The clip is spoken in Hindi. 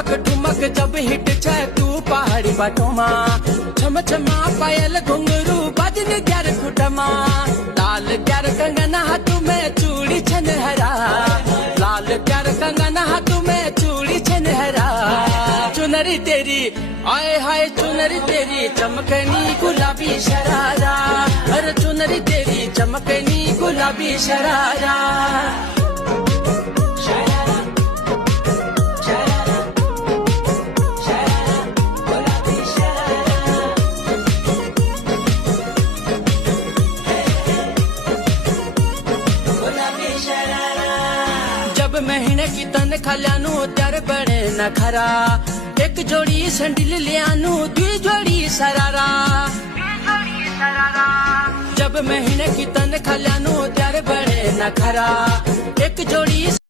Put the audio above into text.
ठुमक ठुमक जब हिट छे तू पहाड़ी बाटोमा छम छमा पायल घुंघरू बजन ग्यार खुटमा लाल ग्यार कंगन हाथ में चूड़ी छनहरा लाल ग्यार कंगन हाथ में चूड़ी छनहरा चुनरी तेरी आए हाय चुनरी तेरी चमकनी गुलाबी शरारा अरे चुनरी तेरी चमकनी गुलाबी शरारा जब महीने की तनखा ल्यानू त्यार बड़े न खरा एक जोड़ी सैंडल लियानू दुई जोड़ी सरारा जब महीने की तनखा ल्यानू त्यार बड़े न खरा एक जोड़ी